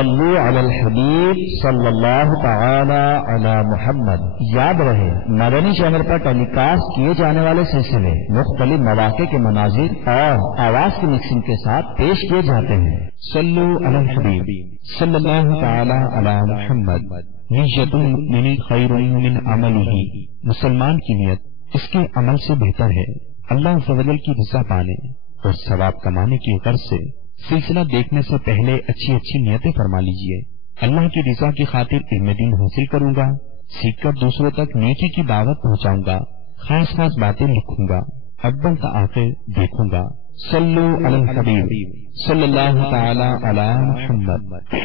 صلو علی الحبیب صلی اللہ تعالی علی محمد۔ یاد رہے مدنی چینل پر ٹیلی کاسٹ کیے جانے والے سلسلے مختلف مواقع کے مناظر اور آواز کی مکسنگ کے ساتھ پیش کیے جاتے ہیں۔ صلو علی الحبیب صلی اللہ تعالی علی محمد۔ نیت المؤمن خیر من عملہ، مسلمان کی نیت اس کے عمل سے بہتر ہے۔ اللہ عز و جل کی رضا پانے اور ثواب کمانے کی غرض سے سلسلہ دیکھنے سے پہلے اچھی نیتیں فرما لیجئے۔ اللہ کی رضا کی خاطر علم دین حاصل کروں گا، سیکھ کر دوسروں تک نیکی کی دعوت پہنچاؤں گا، خاص باتیں لکھوں گا، اول تا آخر دیکھوں گا۔ صلو علی الحبیب صلی اللہ تعالی علی محمد۔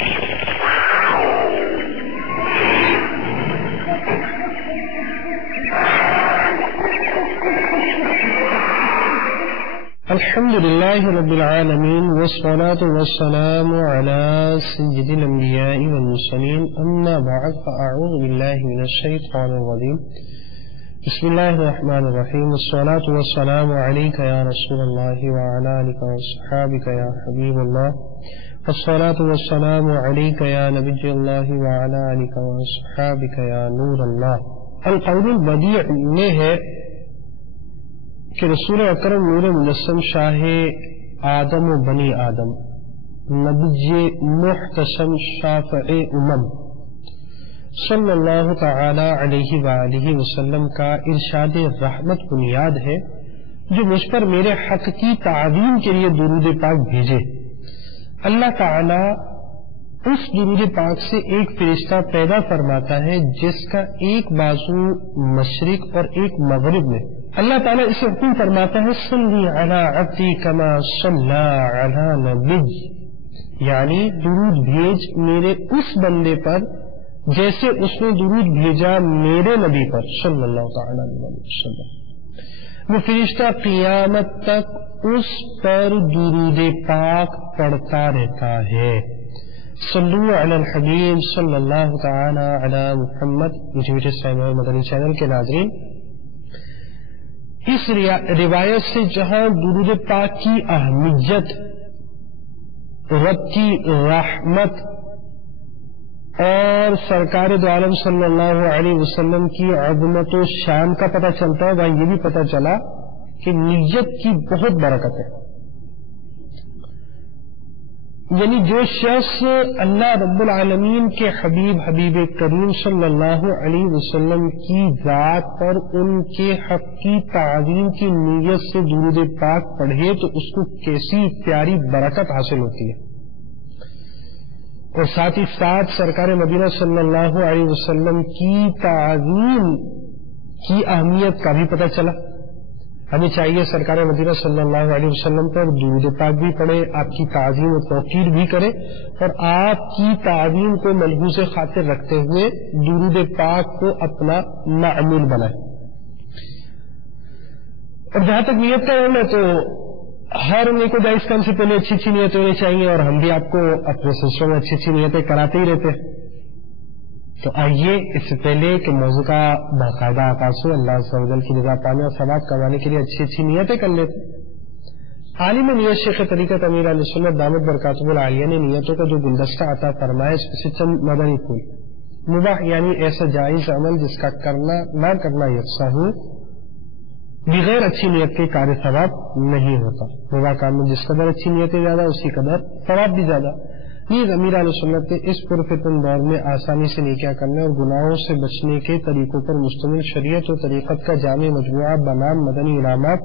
الحمد لله رب العالمين والصلاة والسلام على سيد الأنبياء والمرسلين، أما بعد فأعوذ بالله من الشيطان الرجيم. بسم الله الرحمن الرحيم. والصلاة والسلام عليك يا رسول الله وعلى آلك وصحابك يا حبيب الله. والصلاة والسلام عليك يا نبي الله وعلى آلك وصحابك يا نور الله. القول البديع یہ ہے کہ رسول اکرم نور مجسم شاہ آدم و بنی آدم، نبی محتشم شافع امم صلی اللہ تعالی علیہ وآلہ وسلم کا ارشاد رحمت بنیاد ہے، جو مجھ پر میرے حق کی تعظیم کے لیے درود پاک بھیجے۔ اللہ تعالی اس درود پاک سے ایک فرشتہ پیدا فرماتا ہے جس کا ایک بازو مشرق اور ایک مغرب میں۔ اللہ تعالیٰ اسے حکم فرماتا ہے صلی علی عبدی کما صلی علی نبی، یعنی درود بھیج میرے اس بندے پر جیسے اس نے درود بھیجا میرے نبی پر صلی اللہ تعالی علیہ وسلم۔ وہ فرشتہ قیامت تک اس پر درود پاک پڑھتا رہتا ہے۔ صلو علی الحبیب صلی اللہ تعالی علی محمد۔ میٹھے سامعین مدنی چینل کے ناظرین، اس روایت سے جہاں درود پاک کی اہمیت، رب کی رحمت اور سرکار دو عالم صلی اللہ علیہ وسلم کی عظمت و شان کا پتہ چلتا ہے، وہاں یہ بھی پتہ چلا کہ نیت کی بہت برکت ہے۔ یعنی جو شخص اللہ رب العالمین کے حبیب کریم صلی اللہ علیہ وسلم کی ذات پر ان کے حق کی تعظیم کی نیت سے درود پاک پڑھے تو اس کو کیسی پیاری برکت حاصل ہوتی ہے، اور ساتھ ہی ساتھ سرکار مدینہ صلی اللہ علیہ وسلم کی تعظیم کی اہمیت کا بھی پتہ چلا۔ ہمیں چاہیے سرکار مدینہ صلی اللہ علیہ وسلم پر درود پاک بھی پڑھے، آپ کی تعظیم و توقیر بھی کرے، اور آپ کی تعظیم کو ملحوظ خاطر رکھتے ہوئے درود پاک کو اپنا معمول بنائے۔ اور جہاں تک نیت کا علم ہے تو ہر نیک و جائز کام سے پہلے اچھی نیت ہونی چاہیے، اور ہم بھی آپ کو اپنے سلسلوں میں اچھی نیتیں کراتے ہی رہتے ہیں۔ تو آئیے اس سے پہلے کہ موضوع کا باقاعدہ آغاز ہو، اللہ عز و جل کی رضا پانے اور ثواب کمانے کے لیے اچھی نیتیں کر لیتے۔ عالم نیت شیخ طریقت امیر علیہ سنت دامت برکاتہ العالیہ نے نیتوں کا جو گلدستہ عطا فرمایا، اس میں سے چند مدنی پھول۔ مباح یعنی ایسا جائز عمل جس کا کرنا نہ کرنا یکساں ہو، بغیر اچھی نیت کے کار ثواب نہیں ہوتا۔ مباح کام میں جس قدر اچھی نیتیں زیادہ اسی قدر ثواب بھی زیادہ۔ نیز امیر علیہ سنت نے اس پرفتن دور میں آسانی سے نیکیاں کرنے اور گناہوں سے بچنے کے طریقوں پر مشتمل شریعت و طریقت کا جامع مجموعہ بنام مدنی انعامات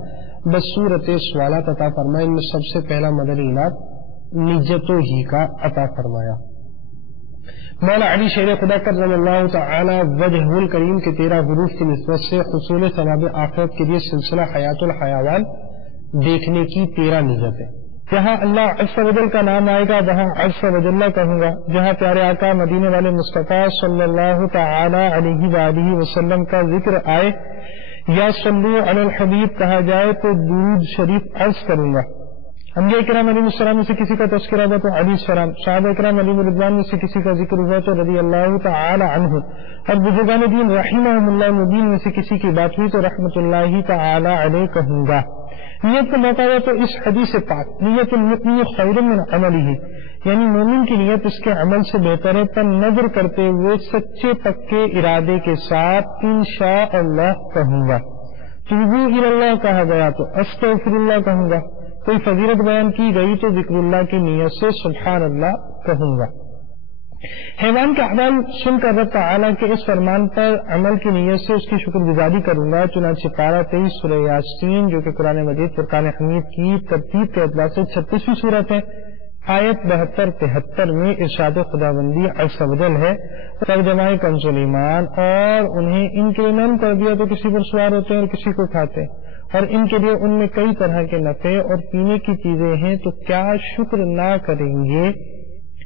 بصورت سوالات عطا فرمائے۔ ان میں سب سے پہلا مدنی انعام نیتوں ہی کا عطا فرمایا۔ مولا علی شیر خدا کرم اللہ تعالی وجہ الکریم کے 13 حروف کی نسبت سے حصول ثواب آخرت کے لیے سلسلہ حیات الحیوان دیکھنے کی 13 نیتیں۔ جہاں اللہ عز و جل کا نام آئے گا وہاں عز و جل کہوں گا، جہاں پیارے آقا مدینے والے مصطفیٰ صلی اللہ تعالی علیہ وآلہ وسلم کا ذکر آئے یا صلو علی الحبیب کہا جائے تو درود شریف عرض کروں گا۔ انبیاء کرام علیہ السلام میں سے کسی کا تذکرہ ہوا تو علیہ السلام، صحابہ کرام علیہ رضوان میں سے کسی کا ذکر ہوا تو رضی اللہ تعالی عنہ، اور بزرگان دین رحمہم اللہ مبین میں سے کسی کی بات ہوئی تو رحمت اللہ تعالی علیہ کہوں گا۔ نیت کا موقع ہے تو اس حدیث پاک نیت المؤمن خیر من عملہ، یعنی مومن کی نیت اس کے عمل سے بہتر ہے، پر نظر کرتے ہوئے سچے پکے ارادے کے ساتھ انشاء اللہ کہوں گا، توبو الی اللہ کہا گیا تو استغفر اللہ کہوں گا، کوئی فضیلت بیان کی گئی تو ذکر اللہ کی نیت سے سبحان اللہ کہوں گا۔ حیوان کے احوال سن کر رب تعالیٰ کے اس فرمان پر عمل کی نیت سے اس کی شکر گزاری کروں گا۔ چنانچہ پارہ 23 سورہ یاسین جو کہ قرآن مجید فرقان حمید کی ترتیب کے اعتبار سے 36ویں سورت ہے، آیت 72-73 میں ارشاد خداوندی عز و جل ہے، ترجمہ کنز ایمان، اور انہیں ان کے لیے نام کر دیا تو کسی پر سوار ہوتے ہیں اور کسی کو کھاتے ہیں، اور ان کے لیے ان میں کئی طرح کے نفع اور پینے کی چیزیں ہیں، تو کیا شکر نہ کریں گے؟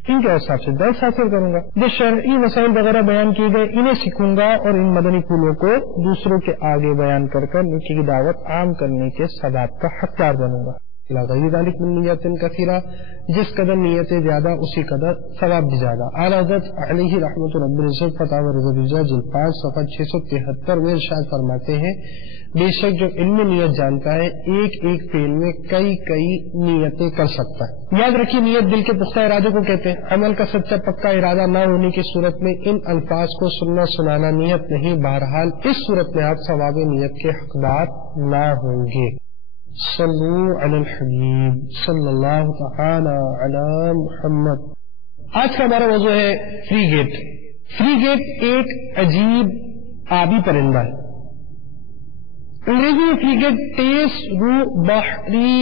ان کے حساب سے درس حاصل کروں گا، جو شرعی مسائل وغیرہ بیان کیے گئے انہیں سیکھوں گا، اور ان مدنی پھولوں کو دوسروں کے آگے بیان کر کر نیکی کی دعوت عام کرنے کے ثواب کا حقدار بنوں گا۔ غیر ذالک من نیت کثیرہ، جس قدر نیتیں زیادہ اسی قدر ثواب بھی زیادہ۔ اعلیٰ حضرت علیہ رحمۃ رب العزت فتاوی رضویہ جلد 5 صفحہ 673 میں ارشاد فرماتے ہیں، بے شک جو علم نیت جانتا ہے ایک ایک فعل میں کئی کئی نیتیں کر سکتا ہے۔ یاد رکھیے نیت دل کے پختہ ارادے کو کہتے ہیں، عمل کا سچا پکا ارادہ نہ ہونے کی صورت میں ان الفاظ کو سننا سنانا نیت نہیں، بہرحال اس صورت میں آپ ثواب نیت کے حقدار نہ ہوں گے۔ صلو علی الحبیب صلی اللہ تعالی علی محمد۔ آج کا ہمارا موضوع ہے فری گیٹ۔ فری گیٹ ایک عجیب آبی پرندہ ہے، انگریزی میں فری گیٹ تیز رو بحری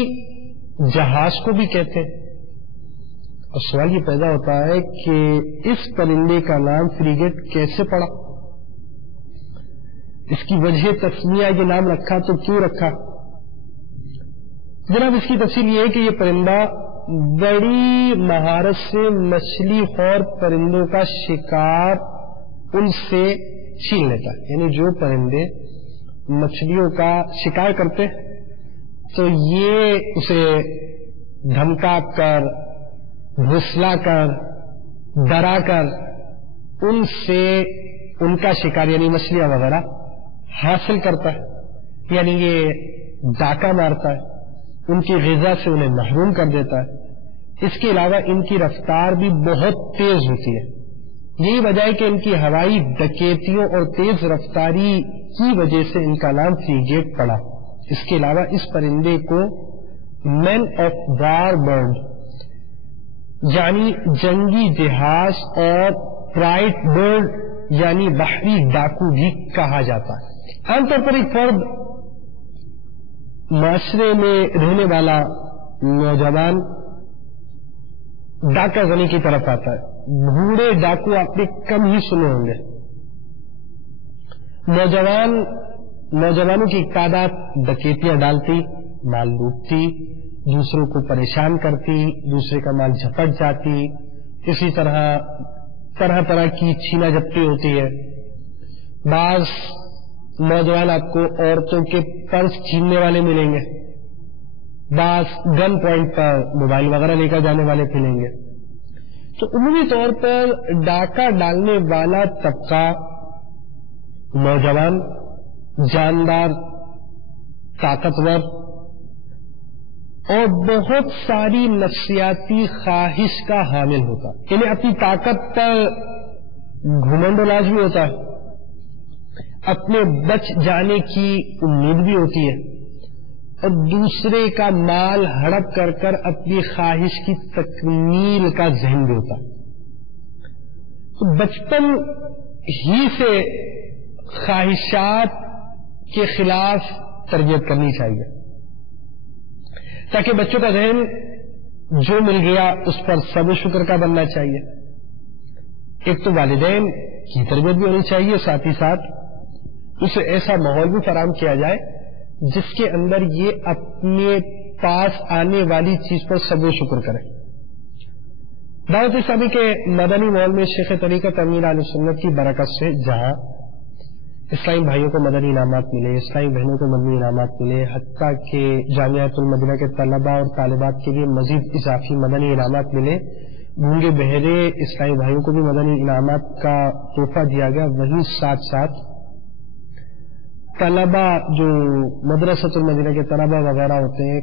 جہاز کو بھی کہتے ہیں، اور سوال یہ پیدا ہوتا ہے کہ اس پرندے کا نام فری گیٹ کیسے پڑا، اس کی وجہ تسمیہ یہ نام رکھا تو کیوں رکھا؟ جناب اس کی تفصیل یہ ہے کہ یہ پرندہ بڑی مہارت سے مچھلی خور پرندوں کا شکار ان سے چھین لیتا ہے، یعنی جو پرندے مچھلیوں کا شکار کرتے تو یہ اسے دھمکا کر بھسلا کر ڈرا کر ان سے ان کا شکار یعنی مچھلیاں وغیرہ حاصل کرتا ہے، یعنی یہ ڈاکہ مارتا ہے، ان کی غذا سے انہیں محروم کر دیتا ہے۔ اس کے علاوہ ان کی رفتار بھی بہت تیز ہوتی ہے، یہی وجہ ہے کہ ان کی ہوائی ڈکیتیوں اور تیز رفتاری کی وجہ سے ان کا نام فری گیٹ پڑا۔ اس کے علاوہ اس پرندے کو مین آف وار برڈ یعنی جنگی جہاز اور پرائٹ برڈ یعنی بحری ڈاکو بھی کہا جاتا ہے۔ عام طور پر ایک فرد معاشرے میں رہنے والا نوجوان ڈاکہ زنی کی طرف آتا ہے، بوڑھے ڈاکو آپ نے کم ہی سنے ہوں گے۔ نوجوانوں کی تعداد ڈکیتیاں ڈالتی، مال لوٹتی، دوسروں کو پریشان کرتی، دوسرے کا مال جھپٹ جاتی، اسی طرح کی چھینا جھپٹی ہوتی ہے۔ بعض نوجوان آپ کو عورتوں کے پرس چھیننے والے ملیں گے، بعض گن پوائنٹ پر موبائل وغیرہ لے کر جانے والے ملیں گے۔ تو عمومی طور پر ڈاکہ ڈالنے والا طبقہ نوجوان، جاندار، طاقتور اور بہت ساری نفسیاتی خواہش کا حامل ہوتا ہے، انہیں اپنی طاقت پر گھمنڈ و لاز بھی ہوتا ہے، اپنے بچ جانے کی امید بھی ہوتی ہے، اور دوسرے کا مال ہڑپ کر کر اپنی خواہش کی تکمیل کا ذہن بھی ہوتا ہے۔ تو بچپن ہی سے خواہشات کے خلاف تربیت کرنی چاہیے تاکہ بچوں کا ذہن جو مل گیا اس پر صبر شکر کا بننا چاہیے۔ ایک تو والدین کی تربیت بھی ہونی چاہیے، ساتھ ہی ساتھ اسے ایسا ماحول بھی فراہم کیا جائے جس کے اندر یہ اپنے پاس آنے والی چیز پر صبر شکر کرے۔ دعوت اسلامی کے مدنی ماحول میں شیخ طریقت امیر اہل سنت کی برکت سے جہاں اسلامی بھائیوں کو مدنی انعامات ملے، اسلامی بہنوں کو مدنی انعامات ملے، حتیٰ کہ جامعۃ المدینہ کے طلباء اور طالبات کے لیے مزید اضافی مدنی انعامات ملے، گونگے بہرے اسلامی بھائیوں کو بھی مدنی انعامات کا تحفہ دیا گیا، وہی ساتھ ساتھ طلباء جو مدرسۃ المدینہ کے طلباء وغیرہ ہوتے ہیں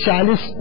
40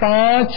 5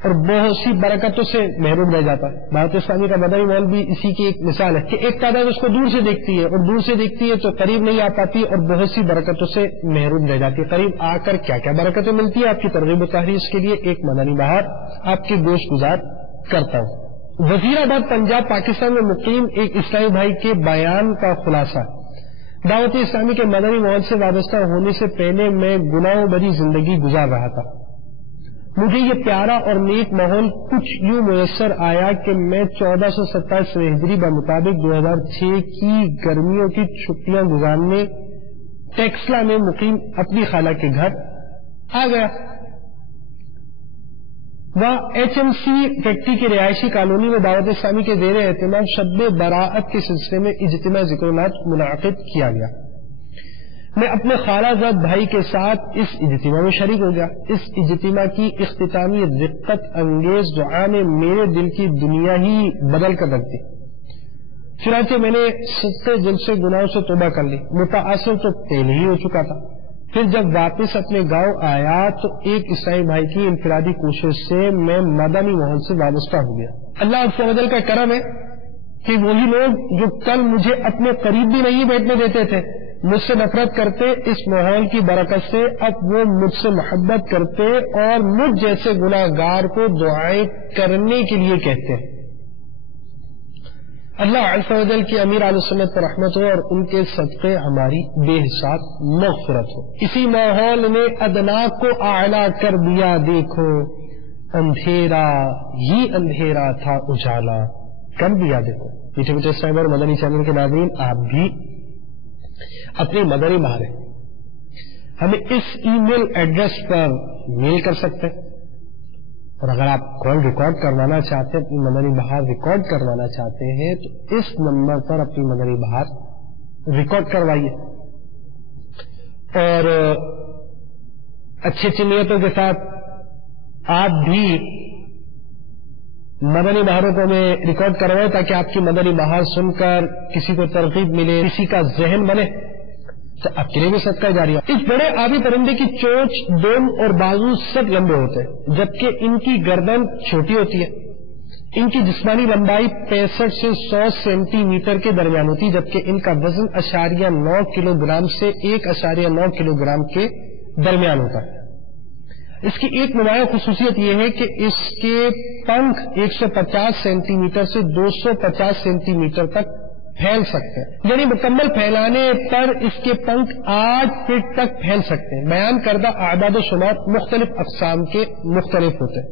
اور بہت سی برکتوں سے محروم رہ جاتا ہے. دعوت اسلامی کا مدنی ماحول بھی اسی کی ایک مثال ہے کہ ایک تعداد اس کو دور سے دیکھتی ہے اور دور سے دیکھتی ہے تو قریب نہیں آ پاتی اور بہت سی برکتوں سے محروم رہ جاتی ہے. قریب آ کر کیا کیا برکتیں ملتی ہے آپ کی ترغیب و تحریض کے لیے ایک مدنی بہار آپ کے گوش گزار کرتا ہوں. وزیر آباد پنجاب پاکستان میں مقیم ایک اسلامی بھائی کے بیان کا خلاصہ. دعوت اسلامی کے مدنی ماحول سے وابستہ ہونے سے پہلے میں گناہوں بھری زندگی گزار رہا تھا. مجھے یہ پیارا اور نیک ماحول کچھ یوں میسر آیا کہ میں 1427 ہجری بمطابق 2006 کی گرمیوں کی چھٹیاں گزارنے ٹیکسلا میں مقیم اپنی خالہ کے گھر آ گیا. وہاں ایچ ایم سی فیکٹری کی رہائشی کالونی میں دعوت اسلامی کے زیر اہتمام شب براءت کے سلسلے میں اجتماع ذکرنات منعقد کیا گیا. میں اپنے خالہ زاد بھائی کے ساتھ اس اجتماع میں شریک ہو گیا. اس اجتماع کی اختتامی رقت انگیز دعا نے میرے دل کی دنیا ہی بدل کر رکھ دی. چنانچہ میں نے سچے دل سے گناہوں سے توبہ کر لی. متاثر تو پہلے ہی ہو چکا تھا. پھر جب واپس اپنے گاؤں آیا تو ایک عیسائی بھائی کی انفرادی کوشش سے میں مدنی ماحول سے وابستہ ہو گیا. اللہ عز و جل کا کرم ہے کہ وہی لوگ جو کل مجھے اپنے قریب بھی نہیں بیٹھنے دیتے تھے، مجھ سے نفرت کرتے، اس ماحول کی برکت سے اب وہ مجھ سے محبت کرتے اور مجھ جیسے گناہ گار کو دعائیں کرنے کے لیے کہتے ہیں. اللہ عز و جل کی امیر اہل سنت پر رحمت ہو اور ان کے صدقے ہماری بے حساب مغفرت ہو. اسی ماحول نے ادنا کو اعلیٰ کر دیا، دیکھو اندھیرا ہی اندھیرا تھا اجالا کر دیا. دیکھو میٹھے میٹھے صاحب اور مدنی چینل کے ناظرین، آپ بھی اپنی مدنی بہاریں ہمیں اس ای میل ایڈریس پر میل کر سکتے ہیں. اور اگر آپ کال ریکارڈ کروانا چاہتے ہیں، اپنی مدنی بہار ریکارڈ کروانا چاہتے ہیں تو اس نمبر پر اپنی مدنی بہار ریکارڈ کروائیے. اور اچھی اچھی نیتوں کے ساتھ آپ بھی مدنی بہاروں کو میں ریکارڈ کروائے تاکہ آپ کی مدنی بہار سن کر کسی کو ترغیب ملے، کسی کا ذہن بنے تو آپ کے لیے بھی صدقہ جاری ہو. اس بڑے آبی پرندے کی چونچ، دم اور بازو سب لمبے ہوتے ہیں جبکہ ان کی گردن چھوٹی ہوتی ہے. ان کی جسمانی لمبائی 65 سے 100 سینٹی میٹر کے درمیان ہوتی ہے جبکہ ان کا وزن 0.9 کلو گرام سے 1.9 کلو گرام کے درمیان ہوتا ہے. اس کی ایک نمایاں خصوصیت یہ ہے کہ اس کے پنکھ 150 سینٹی میٹر سے 250 سینٹی میٹر تک پھیل سکتے ہیں، یعنی مکمل پھیلانے پر اس کے پنکھ 8 فٹ تک پھیل سکتے ہیں. بیان کردہ اعداد و شمار مختلف اقسام کے مختلف ہوتے ہیں.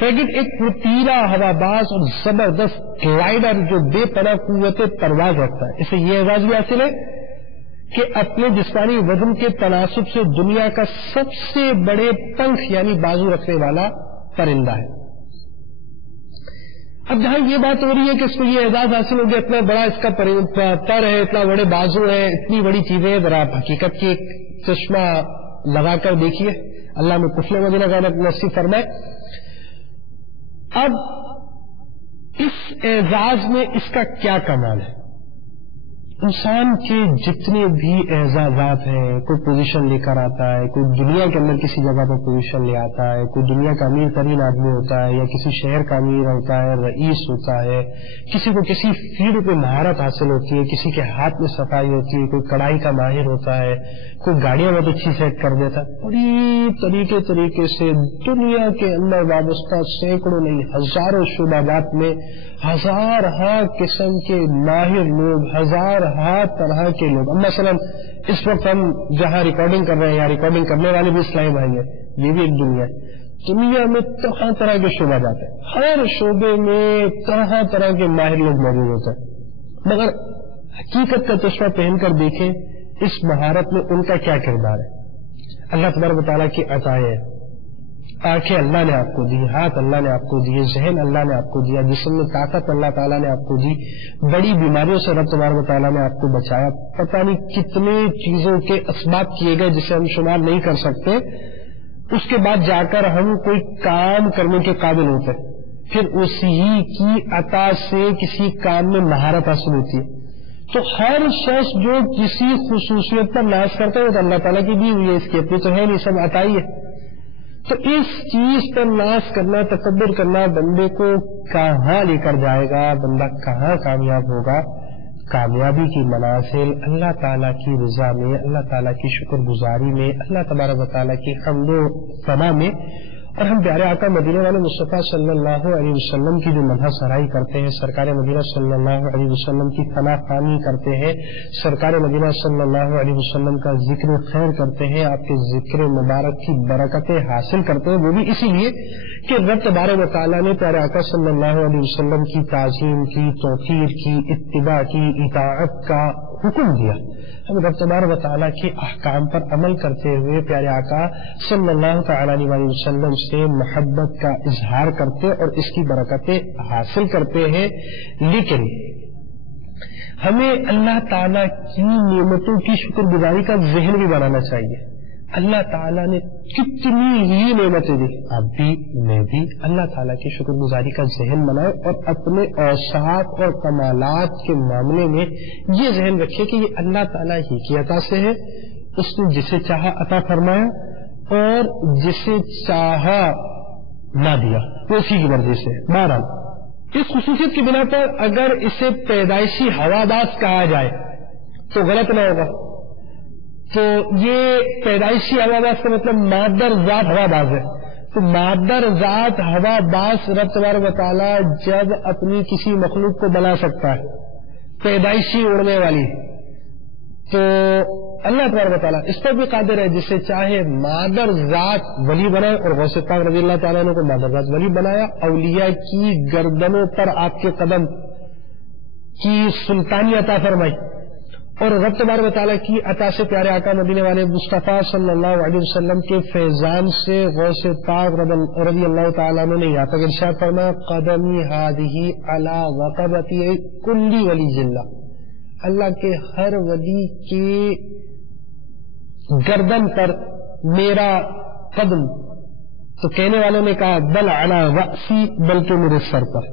فریگیٹ ایک پرتیلا ہوا باز اور زبردست گلائڈر جو بے پناہ قوت پرواز رکھتا ہے. اسے یہ اعزاز بھی حاصل ہے کہ اپنے جسمانی وزن کے تناسب سے دنیا کا سب سے بڑے پنکھ یعنی بازو رکھنے والا پرندہ ہے. اب جہاں یہ بات ہو رہی ہے کہ اس کو یہ اعزاز حاصل ہو گیا، اتنا بڑا اس کا پر ہے، اتنا بڑے بازو ہے، اتنی بڑی چیزیں، ذرا آپ حقیقت کی ایک چشمہ لگا کر دیکھیے. اللہ میں کفل مدینہ کا نصیب فرمائے. اب اس اعزاز میں اس کا کیا کمال ہے؟ انسان کے جتنے بھی اعزازات ہیں، کوئی پوزیشن لے کر آتا ہے، کوئی دنیا کے اندر کسی جگہ پر پوزیشن لے آتا ہے، کوئی دنیا کا امیر ترین آدمی ہوتا ہے یا کسی شہر کا امیر ہوتا ہے، رئیس ہوتا ہے، کسی کو کسی فیلڈ پہ مہارت حاصل ہوتی ہے، کسی کے ہاتھ میں صفائی ہوتی ہے، کوئی کڑھائی کا ماہر ہوتا ہے، کوئی گاڑیاں بہت اچھی سیٹ کر دیتا ہے. بڑی طریقے سے دنیا کے اندر وابستہ سینکڑوں نہیں ہزاروں شعبات میں ہزار ہاں قسم کے ماہر لوگ، ہزار ہاں طرح کے لوگ. اب مثلا اس وقت ہم جہاں ریکارڈنگ کر رہے ہیں یا ریکارڈنگ کرنے والے بھی اسلامی بھائی ہیں، یہ بھی ایک دنیا ہے. دنیا میں طرح طرح کے شعبہ جاتے ہیں، ہر شعبے میں طرح طرح کے ماہر لوگ موجود ہوتے ہیں. مگر حقیقت کا چشمہ پہن کر دیکھیں اس مہارت میں ان کا کیا کردار ہے. اللہ تبارک و تعالیٰ کی عطائیں، آنکھیں اللہ نے آپ کو دی، ہاتھ اللہ نے آپ کو دیے، ذہن اللہ نے آپ کو دیا، جسم میں طاقت اللہ تعالیٰ نے آپ کو دی، بڑی بیماریوں سے رب تبارک و تعالیٰ نے آپ کو بچایا. پتہ نہیں کتنے چیزوں کے اسباب کیے گئے جسے ہم شمار نہیں کر سکتے. اس کے بعد جا کر ہم کوئی کام کرنے کے قابل ہوتے ہیں، پھر اسی کی عطا سے کسی کام میں مہارت حاصل ہوتی ہے. تو ہر شخص جو کسی خصوصیت پر ناز کرتا ہے وہ تو اللہ تعالیٰ کی دی ہوئی ہے، اس کی اپنی تو ہے نہیں، سب عطا ہی ہے. تو اس چیز پر ناز کرنا، تکبر کرنا بندے کو کہاں لے کر جائے گا، بندہ کہاں کامیاب ہوگا؟ کامیابی کی منازل اللہ تعالیٰ کی رضا میں، اللہ تعالیٰ کی شکر گزاری میں، اللہ تبارک و تعالیٰ کی حمد و ثنا میں، اور ہم پیارے آقا مدینے والے مصطفیٰ صلی اللہ علیہ وسلم کی جو مدح سرائی کرتے ہیں، سرکار مدینہ صلی اللہ علیہ وسلم کی ثنا خوانی کرتے ہیں، سرکار مدینہ صلی اللہ علیہ وسلم کا ذکر خیر کرتے ہیں، آپ کے ذکر مبارک کی برکتیں حاصل کرتے ہیں، وہ بھی اسی لیے کہ رب تبارک و تعالیٰ نے پیارے آقا صلی اللہ علیہ وسلم کی تعظیم کی، توقیر کی، اتباع کی، اطاعت کا حکم دیا۔ ہم رب تبارک و تعالیٰ کے احکام پر عمل کرتے ہوئے پیارے آقا صلی اللہ تعالیٰ علیہ وسلم سے محبت کا اظہار کرتے اور اس کی برکتیں حاصل کرتے ہیں، لیکن ہمیں اللہ تعالیٰ کی نعمتوں کی شکر گزاری کا ذہن بھی بنانا چاہیے۔ اللہ تعالیٰ نے کتنی ہی نعمتیں دی، آپ بھی میں بھی اللہ تعالیٰ کی شکر گزاری کا ذہن بنائے اور اپنے اوصاف اور کمالات کے معاملے میں یہ ذہن رکھے کہ یہ اللہ تعالیٰ ہی کی عطا سے ہے، اس نے جسے چاہا عطا فرمایا اور جسے چاہا نہ دیا، وہ اسی کی مرضی سے۔ بہرحال اس خصوصیت کی بنا پر اگر اسے پیدائشی ہواباز کہا جائے تو غلط نہ ہوگا۔ تو یہ پیدائشی ہواباز کا مطلب مادر ذات ہواباز ہے۔ تو مادر ذات ہواباز رب تبارک و تعالیٰ جب اپنی کسی مخلوق کو بنا سکتا ہے پیدائشی اڑنے والی، تو اللہ تبارک و تعالیٰ اس پر بھی قادر ہے، جسے چاہے مادر ذات ولی بنائے، اور غوث پاک رضی اللہ تعالیٰ نے کو مادر ذات ولی بنایا، اولیاء کی گردنوں پر آپ کے قدم کی سلطانی عطا فرمائی، اور رب تبارک و تعالیٰ کی عطا سے پیارے آقا مدینے والے مصطفیٰ صلی اللہ علیہ وسلم کے فیضان سے غوث پاک رضی اللہ تعالیٰ نے یہاں تک ارشاد فرمایا قدمی ہادی علی وقبتی کلی ولی اللہ، اللہ کے ہر ولی کے گردن پر میرا قدم، تو کہنے والوں نے کہا بل علی رأسی، بلکہ میرے سر پر۔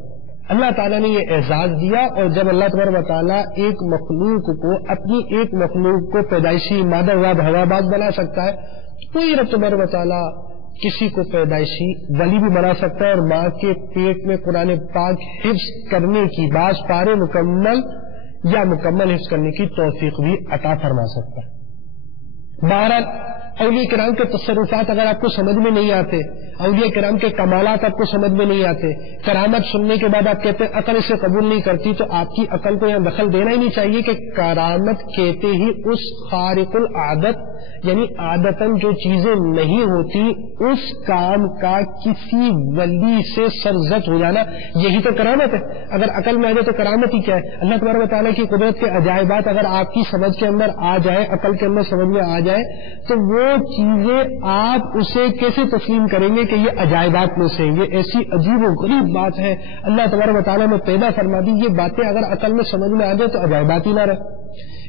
اللہ تعالیٰ نے یہ اعزاز دیا، اور جب اللہ تبارک و تعالیٰ ایک مخلوق کو، اپنی ایک مخلوق کو پیدائشی مادر ذات ہواباز بنا سکتا ہے، وہی رب تبارک و تعالیٰ کسی کو پیدائشی ولی بھی بنا سکتا ہے، اور ماں کے پیٹ میں قرآن پاک حفظ کرنے کی، بعض پارے مکمل یا مکمل حفظ کرنے کی توفیق بھی عطا فرما سکتا ہے۔ بہرحال اولیاء کرام کے تصرفات اگر آپ کو سمجھ میں نہیں آتے، اولیاء کرام کے کمالات آپ کو سمجھ میں نہیں آتے، کرامت سننے کے بعد آپ کہتے ہیں عقل اسے قبول نہیں کرتی، تو آپ کی عقل کو یہاں دخل دینا ہی نہیں چاہیے کہ کرامت کہتے ہی اس خارق العادت، یعنی عادتاً جو چیزیں نہیں ہوتی اس کام کا کسی ولی سے سرزد ہو جانا، یہی تو کرامت ہے۔ اگر عقل میں آ جائے تو کرامت ہی کیا ہے؟ اللہ تبارک و تعالیٰ کی قدرت کے عجائبات اگر آپ کی سمجھ کے اندر آ جائے، عقل کے اندر سمجھ میں آ جائے، تو وہ چیزیں آپ اسے کیسے تسلیم کریں گے کہ یہ عجائبات میں سے، یہ ایسی عجیب و غریب بات ہے اللہ تبارک و تعالیٰ نے پیدا فرما دی، یہ باتیں اگر عقل میں سمجھ میں آ جائے تو عجائبات ہی نہ رہے۔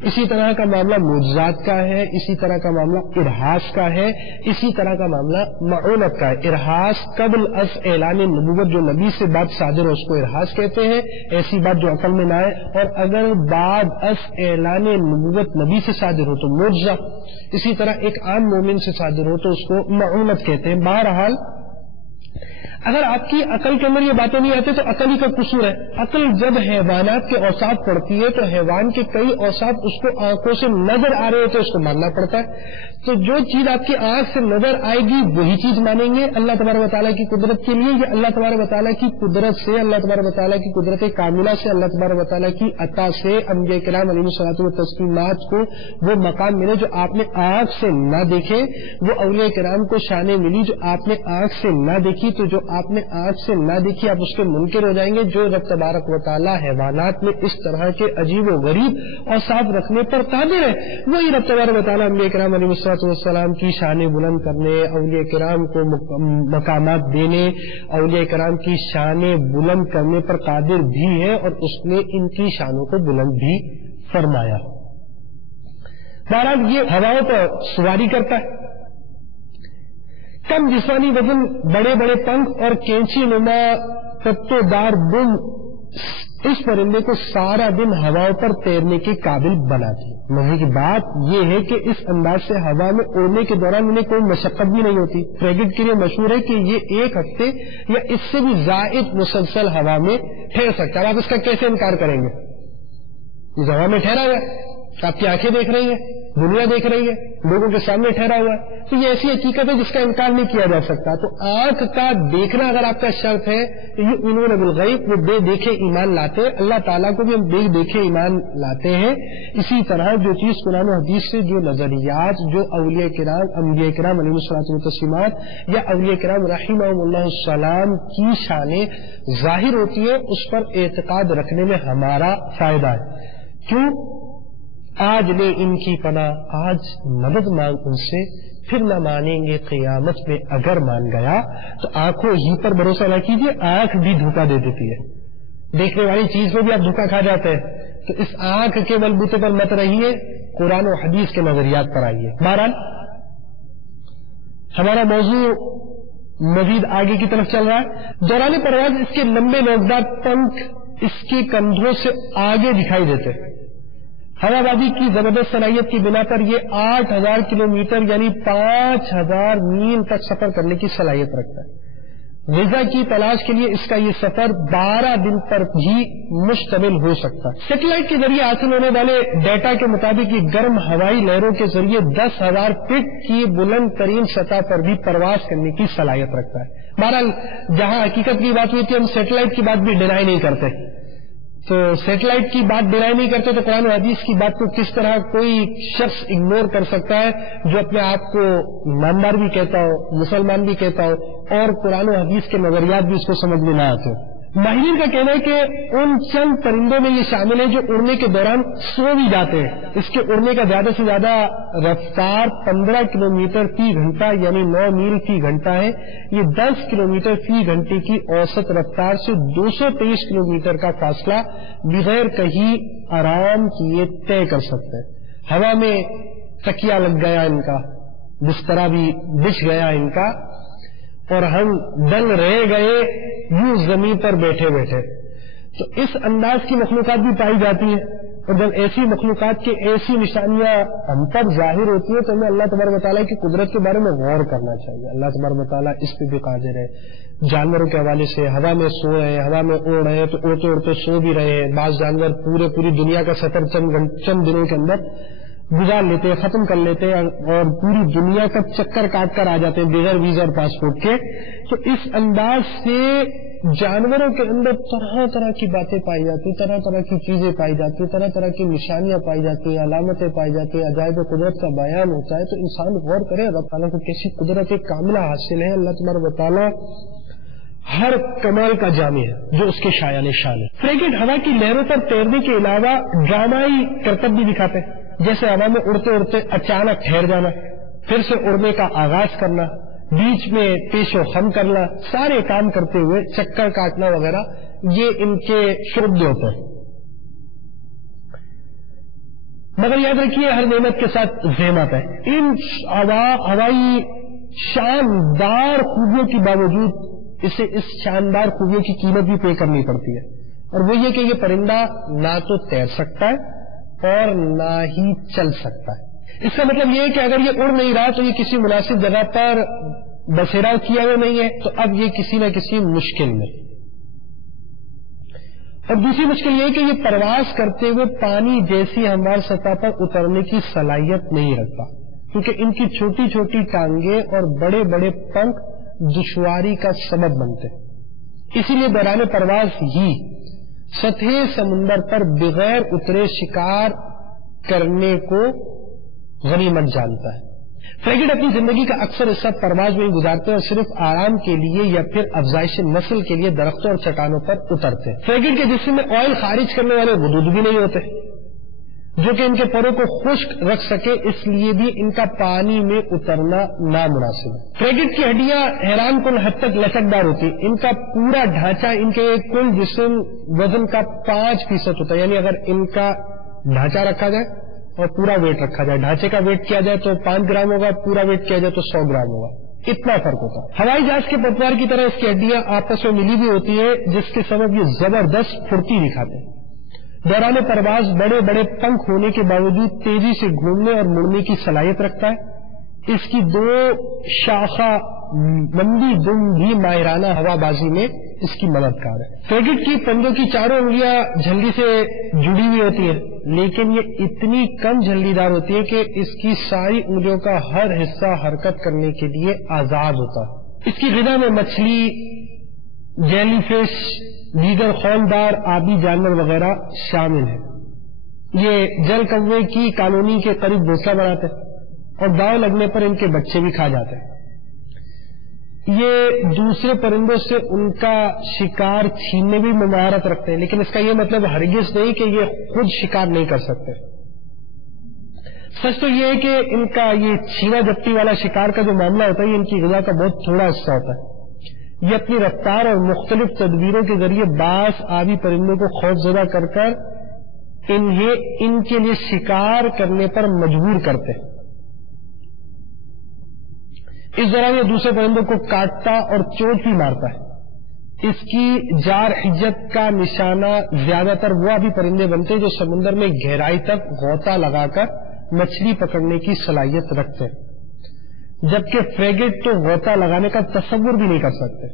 اسی طرح کا معاملہ معجزات کا ہے، اسی طرح کا معاملہ ارہاس کا ہے، اسی طرح کا معاملہ معونت کا ہے۔ ارہاس قبل از اعلان نبوت، جو نبی سے بات صادر ہو اس کو ارہاس کہتے ہیں، ایسی بات جو عقل میں نہ آئے، اور اگر بعد از اعلان نبوت نبی سے صادر ہو تو معجزہ، اسی طرح ایک عام مومن سے صادر ہو تو اس کو معونت کہتے ہیں۔ بہرحال اگر آپ کی عقل کے اندر یہ باتیں نہیں آتی تو عقل ہی کا قصور ہے۔ عقل جب حیوانات کے اوصاف پڑھتی ہے تو حیوان کے کئی اوصاف اس کو آنکھوں سے نظر آ رہے ہوتے اس کو ماننا پڑتا ہے، تو جو چیز آپ کی آنکھ سے نظر آئے گی وہی چیز مانیں گے اللہ تبارک و تعالیٰ کی قدرت کے لیے، یا اللہ تبارک و تعالیٰ کی قدرت سے، اللہ تبارک و تعالیٰ کی قدرت کاملہ سے، اللہ تبارک و تعالیٰ کی عطا سے انبیاء کرام علیہ الصلوۃ والتسلیمات کو وہ مقام ملے جو آپ نے آنکھ سے نہ دیکھے، وہ اولیاء کرام کو شانیں ملی جو آپ نے آنکھ سے نہ دیکھی، تو جو آپ نے آنکھ سے نہ دیکھی آپ اس کے منکر ہو جائیں گے۔ جو رب تبارک و تعالیٰ حیوانات میں اس طرح کے عجیب و غریب اور صاف رکھنے پر قادر ہے، وہی رب تبارک و تعالیٰ انبیاء کرام علیہ الصلوۃ والسلام کی شانیں بلند کرنے، اولیاء کرام کو مقامات دینے، اولیاء کرام کی شانیں بلند کرنے پر قادر بھی ہے، اور اس نے ان کی شانوں کو بلند بھی فرمایا۔ بہرحال یہ ہواؤں پر سواری کرتا ہے، کم جسمانی وزن، بڑے بڑے پنکھ اور کینچی نما پتوں دار دم اس پرندے کو سارا دن ہواؤں پر تیرنے کے قابل بناتی ہے۔ مزے کی بات یہ ہے کہ اس انداز سے ہوا میں اڑنے کے دوران انہیں کوئی مشقت بھی نہیں ہوتی. فریگیٹ کے لیے مشہور ہے کہ یہ 1 ہفتے یا اس سے بھی زائد مسلسل ہوا میں ٹھہر سکتا ہے. آپ اس کا کیسے انکار کریں گے؟ اس ہوا میں ٹھہرا ہوا ہے, آپ کی آنکھیں دیکھ رہی ہیں, دنیا دیکھ رہی ہے, لوگوں کے سامنے ٹھہرا ہوا ہے. تو یہ ایسی حقیقت ہے جس کا انکار نہیں کیا جا سکتا. تو آنکھ کا دیکھنا اگر آپ کا شرط ہے تو یہ یؤمنون بالغیب, وہ بے دیکھے ایمان لاتے ہیں. اللہ تعالیٰ کو بھی ہم بے دیکھے ایمان لاتے ہیں. اسی طرح جو چیز قرآن و حدیث سے, جو نظریات, جو اولیاء کرام, انبیاء کرام علیہ الصلوۃ والتسلیمات یا اولیاء کرام رحمہم اللہ السلام کی شانیں ظاہر ہوتی ہے, اس پر اعتقاد رکھنے میں ہمارا فائدہ ہے. کیوں؟ آج لے ان کی پناہ, آج مدد مانگ ان سے, پھر نہ مانیں گے قیامت میں. اگر مان گیا تو آنکھوں ہی پر بھروسہ نہ کیجیے, آنکھ بھی دھوکہ دے دیتی ہے. دیکھنے والی چیز میں بھی آپ دھوکہ کھا جاتے ہیں. تو اس آنکھ کے بلبوتے پر مت رہیے, قرآن و حدیث کے نظریات پر آئیے. بہرحال ہمارا موضوع مزید آگے کی طرف چل رہا ہے. دوران پرواز اس کے لمبے نوکدار پنکھ اس کے کندھوں سے آگے دکھائی دیتے. ہوا بازی کی زبردست صلاحیت کی بنا پر یہ 8000 کلومیٹر یعنی 5000 میل تک سفر کرنے کی صلاحیت رکھتا ہے. غذا کی تلاش کے لیے اس کا یہ سفر 12 دن پر بھی مشتمل ہو سکتا ہے. سیٹلائٹ کے ذریعے حاصل ہونے والے ڈیٹا کے مطابق یہ گرم ہوائی لہروں کے ذریعے 10,000 فٹ کی بلند ترین سطح پر بھی پرواز کرنے کی صلاحیت رکھتا ہے. بہرحال جہاں حقیقت کی بات ہوئی تھی, ہم سیٹلائٹ کی بات بھی ڈینائی نہیں کرتے. تو سیٹلائٹ کی بات ڈینائی نہیں کرتے تو قرآن و حدیث کی بات کو کس طرح کوئی شخص اگنور کر سکتا ہے جو اپنے آپ کو ایماندار بھی کہتا ہو, مسلمان بھی کہتا ہو, اور قرآن و حدیث کے نظریات بھی اس کو سمجھ میں نہ آتے. ماہرین کا کہنا ہے کہ ان چند پرندوں میں یہ شامل ہے جو اڑنے کے دوران سو بھی جاتے ہیں. اس کے اڑنے کا زیادہ سے زیادہ رفتار 15 کلومیٹر فی گھنٹہ یعنی 9 میل فی گھنٹہ ہے. یہ 10 کلومیٹر فی گھنٹے کی اوسط رفتار سے 223 کلومیٹر کا فاصلہ بغیر کہیں آرام کیے طے کر سکتے ہیں. ہوا میں تکیا لگ گیا ان کا, بسترا بھی بچھ گیا ان کا, اور ہم دنگ رہ گئے یوں زمین پر بیٹھے بیٹھے. تو اس انداز کی مخلوقات بھی پائی جاتی ہیں, اور جب ایسی مخلوقات کی ایسی نشانیاں ہم پر ظاہر ہوتی ہیں تو ہمیں اللہ تبارک و تعالیٰ کی قدرت کے بارے میں غور کرنا چاہیے. اللہ تبارک و تعالیٰ اس پہ بھی قادر ہے. جانوروں کے حوالے سے ہوا میں سو رہے ہیں, ہوا میں اڑ رہے ہیں تو اڑتے اڑتے سو بھی رہے ہیں. بعض جانور پوری دنیا کا سفر چند دنوں کے اندر گزار لیتے ہیں, ختم کر لیتے ہیں, اور پوری دنیا کا چکر کاٹ کر آ جاتے ہیں بغیر ویزا اور پاسپورٹ کے. تو اس انداز سے جانوروں کے اندر طرح طرح کی باتیں پائی جاتی, طرح طرح کی چیزیں پائی جاتی, طرح طرح کی نشانیاں پائی جاتی ہیں, علامتیں پائی جاتی ہیں, عجائب قدرت کا بیان ہوتا ہے. تو انسان غور کرے اللہ تعالیٰ کو کیسی قدرت کاملہ حاصل ہے. اللہ تبارک و تعالیٰ ہر کمال کا جامع ہے جو اس کے شایان شان ہے. فریگیٹ ہوا کی لہروں پر تیرنے کے علاوہ ڈرامائی کرتب بھی دکھاتے ہیں, جیسے ہوا میں اڑتے اڑتے اچانک ٹھہر جانا, پھر سے اڑنے کا آغاز کرنا, بیچ میں پیش و خم کرنا, سارے کام کرتے ہوئے چکر کاٹنا وغیرہ, یہ ان کے شعبے ہوتے ہیں. مگر یاد رکھیے ہر نعمت کے ساتھ زحمت ہے. ان ہوائی شاندار خوبیوں کے باوجود اسے اس شاندار خوبیوں کی قیمت بھی پے کرنی پڑتی ہے, اور وہ یہ کہ یہ پرندہ نہ تو تیر سکتا ہے اور نہ ہی چل سکتا ہے. اس کا مطلب یہ ہے کہ اگر یہ اڑ نہیں رہا تو یہ کسی مناسب جگہ پر بسیرا کیا ہوا نہیں ہے, تو اب یہ کسی نہ کسی مشکل میں. اور دوسری مشکل یہ ہے کہ یہ پرواز کرتے ہوئے پانی جیسی ہموار سطح پر اترنے کی صلاحیت نہیں رکھتا, کیونکہ ان کی چھوٹی چھوٹی ٹانگیں اور بڑے بڑے پنکھ دشواری کا سبب بنتے. اسی لیے دوران پرواز ہی سطح سمندر پر بغیر اترے شکار کرنے کو غنیمت جانتا ہے. فریگیٹ اپنی زندگی کا اکثر حصہ پرواز میں ہی گزارتے ہیں, اور صرف آرام کے لیے یا پھر افزائش نسل کے لیے درختوں اور چٹانوں پر اترتے ہیں. فریگیٹ کے جسم میں آئل خارج کرنے والے غدود بھی نہیں ہوتے جو کہ ان کے پروں کو خشک رکھ سکے, اس لیے بھی ان کا پانی میں اترنا نامناسب ہے. فریگیٹ کی ہڈیاں حیران کن حد تک لچکدار ہوتی. ان کا پورا ڈھانچہ ان کے کل جسم وزن کا 5% ہوتا ہے. یعنی اگر ان کا ڈھانچہ رکھا جائے اور پورا ویٹ رکھا جائے, ڈھانچے کا ویٹ کیا جائے تو 5 گرام ہوگا, پورا ویٹ کیا جائے تو 100 گرام ہوگا, اتنا فرق ہوتا ہے. ہوائی جہاز کے پتوار کی طرح اس کی ہڈیاں آپس میں ملی بھی ہوتی ہے, جس کے سبب یہ زبردست پھرتی دکھاتے ہیں. دوران پرواز بڑے بڑے پنکھ ہونے کے باوجود تیزی سے گھومنے اور مڑنے کی صلاحیت رکھتا ہے۔ اس کی 2 شاخہ لمبی دم بھی ماہرانہ ہوا بازی میں اس کی مددگار ہے۔ فریگیٹ کی پندوں کی 4 انگلیاں جھلڈی سے جڑی ہوئی ہوتی ہیں، لیکن یہ اتنی کم جھلڈی دار ہوتی ہے کہ اس کی ساری انگلیوں کا ہر حصہ حرکت کرنے کے لیے آزاد ہوتا ہے۔ اس کی غذا میں مچھلی، جیلی فش، دیگر خولدار آبی جانور وغیرہ شامل ہیں۔ یہ جل کوے کی کالونی کے قریب گھونسلہ بناتے ہیں اور داؤ لگنے پر ان کے بچے بھی کھا جاتے ہیں۔ یہ دوسرے پرندوں سے ان کا شکار چھیننے بھی مہارت رکھتے ہیں، لیکن اس کا یہ مطلب ہرگز نہیں کہ یہ خود شکار نہیں کر سکتے۔ سچ تو یہ ہے کہ ان کا یہ چھینا جپٹی والا شکار کا جو معاملہ ہوتا ہے یہ ان کی غذا کا بہت تھوڑا حصہ ہوتا ہے۔ یہ اپنی رفتار اور مختلف تدبیروں کے ذریعے بعض آبی پرندوں کو خوف زدہ کر کر انہیں ان کے لیے شکار کرنے پر مجبور کرتے ہیں۔ اس دوران یہ دوسرے پرندوں کو کاٹتا اور چوٹ بھی مارتا ہے۔ اس کی جارحیت کا نشانہ زیادہ تر وہ آبی پرندے بنتے ہیں جو سمندر میں گہرائی تک غوطہ لگا کر مچھلی پکڑنے کی صلاحیت رکھتے ہیں، جبکہ فریگیٹ تو غوطہ لگانے کا تصور بھی نہیں کر سکتے۔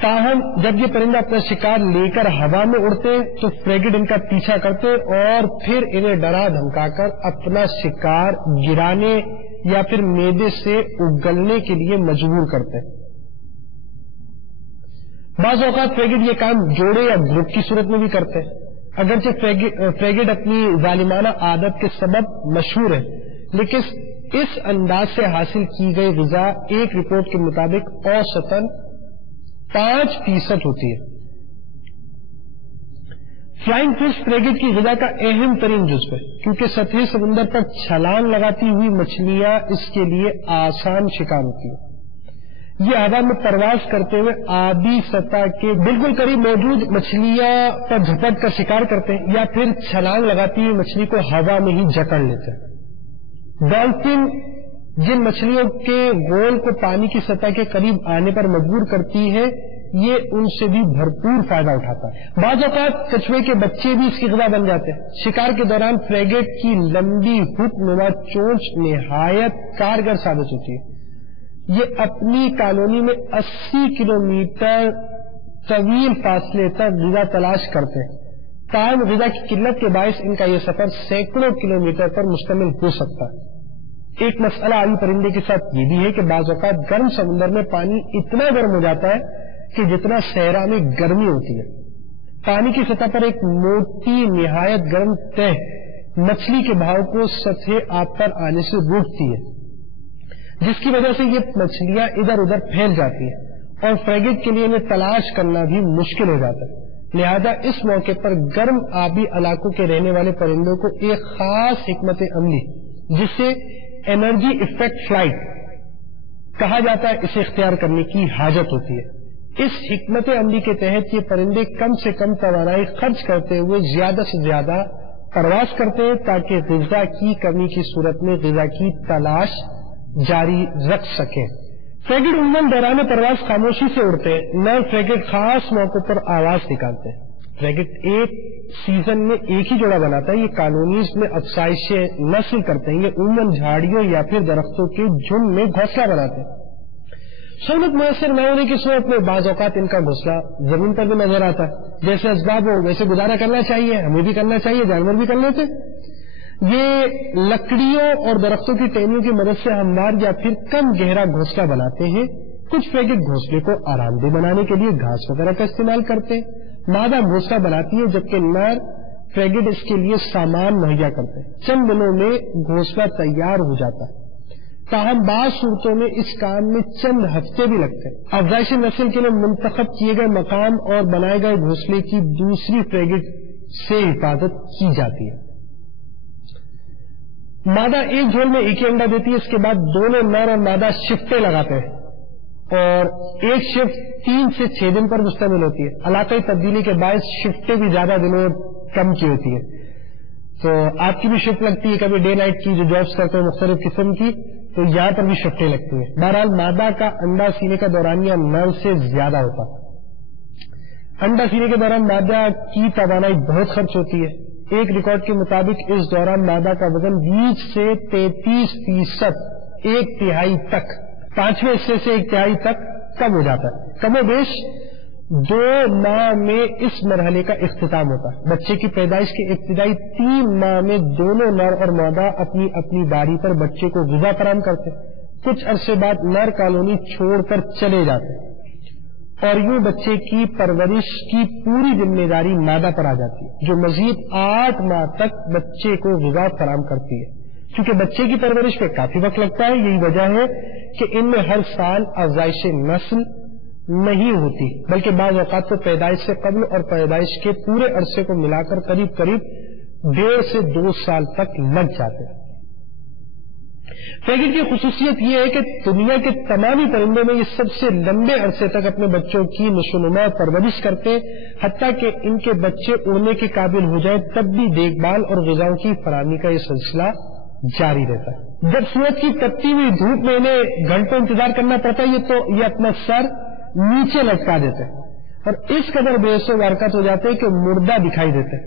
تاہم جب یہ پرندہ اپنا شکار لے کر ہوا میں اڑتے تو فریگیٹ ان کا پیچھا کرتے اور پھر انہیں ڈرا دھمکا کر اپنا شکار گرانے یا پھر میدے سے اگلنے کے لیے مجبور کرتے۔ بعض اوقات فریگیٹ یہ کام جوڑے یا گروپ کی صورت میں بھی کرتے ہیں۔ اگرچہ فریگیٹ اپنی ظالمانہ عادت کے سبب مشہور ہے، لیکن اس انداز سے حاصل کی گئی غذا ایک رپورٹ کے مطابق اوسطاً 5% ہوتی ہے۔ فلائنگ فش فریگیٹ کی غذا کا اہم ترین جزو ہے، کیونکہ سطحی سمندر پر چھلانگ لگاتی ہوئی مچھلیاں اس کے لیے آسان شکار ہوتی ہیں۔ یہ ہوا میں پرواز کرتے ہوئے آبی سطح کے بالکل قریب موجود مچھلیاں پر جھپٹ کر شکار کرتے ہیں یا پھر چھلانگ لگاتی ہوئی مچھلی کو ہوا میں ہی جکڑ لیتے ہیں۔ ڈالفن جن مچھلیوں کے غول کو پانی کی سطح کے قریب آنے پر مجبور کرتی ہے، یہ ان سے بھی بھرپور فائدہ اٹھاتا ہے۔ بعض اوقات کچھوے کے بچے بھی اس کی غذا بن جاتے ہیں۔ شکار کے دوران فریگیٹ کی لمبی ہک نما چونچ نہایت کارگر ثابت ہوتی ہے۔ یہ اپنی کالونی میں 80 کلومیٹر طویل فاصلے تک غذا تلاش کرتے ہیں۔ تاہم غذا کی قلت کے باعث ان کا یہ سفر سینکڑوں کلومیٹر پر مشتمل ہو سکتا ہے۔ ایک مسئلہ آبی پرندے کے ساتھ یہ بھی ہے کہ بعض اوقات گرم سمندر میں پانی اتنا گرم ہو جاتا ہے کہ جتنا صحرا میں گرمی ہوتی ہے۔ پانی کی سطح پر ایک موٹی نہایت گرم تہ مچھلی کے بہاؤ کو سطح آب پر آنے سے روکتی ہے، جس کی وجہ سے یہ مچھلیاں ادھر ادھر پھیل جاتی ہیں اور فریگیٹ کے لیے انہیں تلاش کرنا بھی مشکل ہو جاتا ہے۔ لہذا اس موقع پر گرم آبی علاقوں کے رہنے والے پرندوں کو ایک خاص حکمت عملی جسے انرجی افیکٹ فلائٹ کہا جاتا ہے، اسے اختیار کرنے کی حاجت ہوتی ہے۔ اس حکمت عملی کے تحت یہ پرندے کم سے کم توانائی خرچ کرتے ہوئے زیادہ سے زیادہ پرواز کرتے ہیں تاکہ غذا کی کمی کی صورت میں غذا کی تلاش جاری رکھ سکیں۔ فریگیٹ عموماً دوران پرواز خاموشی سے اڑتے ہیں، نئے فریگیٹ خاص موقعوں پر آواز نکالتے ہیں۔ فریگیٹ ایک سیزن میں ایک ہی جوڑا بناتا ہے۔ یہ کالونیز میں افزائش نسل کرتے ہیں۔ یہ عموماً جھاڑیوں یا پھر درختوں کے جھنڈ میں گھونسلہ بناتے ہیں۔ سہولت میسر نہ ہونے کی صورت میں بعض اوقات ان کا گھونسلہ زمین پر بھی نظر آتا ہے۔ جیسے اسباب ہو ویسے گزارا کرنا چاہیے، ہمیں بھی کرنا چاہیے، جانور بھی کر لیتے۔ یہ لکڑیوں اور درختوں کی ٹہنیوں کی مدد سے ہموار یا پھر کم گہرا گھونسلہ بناتے ہیں۔ کچھ فریگیٹ گھونسلے کو آرام دہ بنانے کے لیے گھاس وغیرہ کا استعمال کرتے ہیں۔ مادہ گھونسلہ بناتی ہے جبکہ نر فریگیٹ اس کے لیے سامان مہیا کرتے ہیں۔ چند دنوں میں گھونسلہ تیار ہو جاتا ہے، تاہم بعض صورتوں میں اس کام میں چند ہفتے بھی لگتے ہیں۔ افزائش نسل کے لیے منتخب کیے گئے مقام اور بنائے گئے گھونسلے کی دوسری فریگیٹ سے حفاظت کی جاتی ہے۔ مادہ ایک جھول میں ایک ہی انڈا دیتی ہے۔ اس کے بعد دونوں نر اور مادہ شفٹیں لگاتے ہیں اور ایک شفٹ 3 سے 6 دن پر مشتمل ہوتی ہے۔ علاقائی تبدیلی کے باعث شفٹیں بھی زیادہ دنوں کم کی ہوتی ہے، تو آپ کی بھی شفٹ لگتی ہے، کبھی ڈے نائٹ کی جو جابس کرتے ہیں مختلف قسم کی، تو یہاں پر بھی شفٹیں لگتی ہیں۔ بہرحال مادہ کا انڈا سینے کا دورانیہ نر سے زیادہ ہوتا ہے۔ انڈا سینے کے دوران مادہ کی توانائی بہت خرچ ہوتی ہے. ایک ریکارڈ کے مطابق اس دوران مادہ کا وزن 20 سے 33%، ایک تہائی تک، 5ویں حصے سے ایک تہائی تک کم ہو جاتا ہے. کم و بیش 2 ماہ میں اس مرحلے کا اختتام ہوتا ہے. بچے کی پیدائش کے ابتدائی 3 ماہ میں دونوں نر اور مادہ اپنی اپنی باری پر بچے کو غذا فراہم کرتے ہیں. کچھ عرصے بعد نر کالونی چھوڑ کر چلے جاتے ہیں اور یوں بچے کی پرورش کی پوری ذمہ داری مادہ پر آ جاتی ہے، جو مزید 8 ماہ تک بچے کو غذا فراہم کرتی ہے. چونکہ بچے کی پرورش میں کافی وقت لگتا ہے، یہی وجہ ہے کہ ان میں ہر سال افزائش نسل نہیں ہوتی، بلکہ بعض اوقات تو پیدائش سے قبل اور پیدائش کے پورے عرصے کو ملا کر قریب 1.5 سے 2 سال تک لگ جاتے ہیں. فیگٹ کی خصوصیت یہ ہے کہ دنیا کے تمام ہی پرندوں میں یہ سب سے لمبے عرصے تک اپنے بچوں کی نشوونما اور پرورش کرتے، حتیٰ کہ ان کے بچے اڑنے کے قابل ہو جائیں تب بھی دیکھ بھال اور غذاؤں کی فراہمی کا یہ سلسلہ جاری رہتا ہے. جب سورج کی تپتی ہوئی دھوپ میں انہیں گھنٹوں انتظار کرنا پڑتا ہے تو یہ اپنا سر نیچے لٹکا دیتے ہیں اور اس قدر بے حس و حرکت ہو جاتے ہیں کہ مردہ دکھائی دیتے ہیں.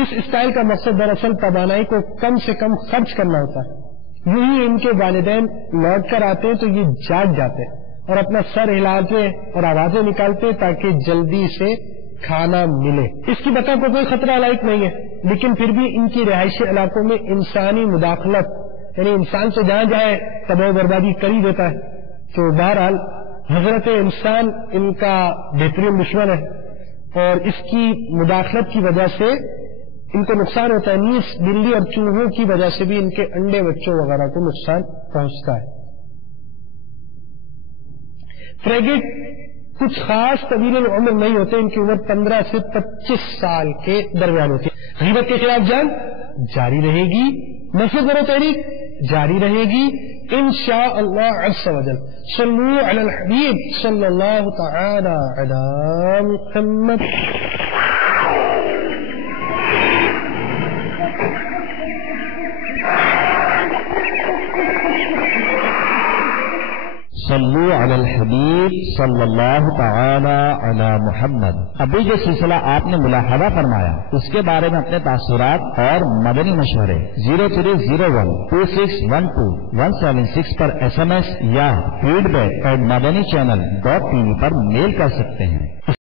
اس اسٹائل کا مقصد دراصل توانائی کو کم سے کم خرچ کرنا ہوتا ہے. یوں ہی ان کے والدین لوٹ کر آتے ہیں تو یہ جاگ جاتے ہیں اور اپنا سر ہلاتے اور آوازیں نکالتے ہیں تاکہ جلدی سے کھانا ملے. اس کی بقا کو کوئی خطرہ لائق نہیں ہے، لیکن پھر بھی ان کی رہائشی علاقوں میں انسانی مداخلت، یعنی انسان تو جہاں جائے تباہ و بربادی کر ہی دیتا ہے. تو بہرحال حضرت انسان ان کا بہترین دشمن ہے اور اس کی مداخلت کی وجہ سے ان کو نقصان ہوتا ہے. نیز بلی اور چوہوں کی وجہ سے بھی ان کے انڈے بچوں وغیرہ کو نقصان پہنچتا ہے. فریگیٹ کچھ خاص طویل العمر نہیں ہوتے، ان کی عمر 15 سے 25 سال کے درمیان ہوتی ہے. غیبت کے خلاف جنگ جاری رہے گی، نفرت و تحریک جاری رہے گی انشاء اللہ عز و جل. صلو علی الحبیب صلی اللہ تعالی علی محمد. صلو علی الحبیب صلی اللہ تعالی علی محمد. ابھی جو سلسلہ آپ نے ملاحظہ فرمایا اس کے بارے میں اپنے تاثرات اور مدنی مشورے 03012612 پر SMS یا feedback@madanichannel.tv پر میل کر سکتے ہیں.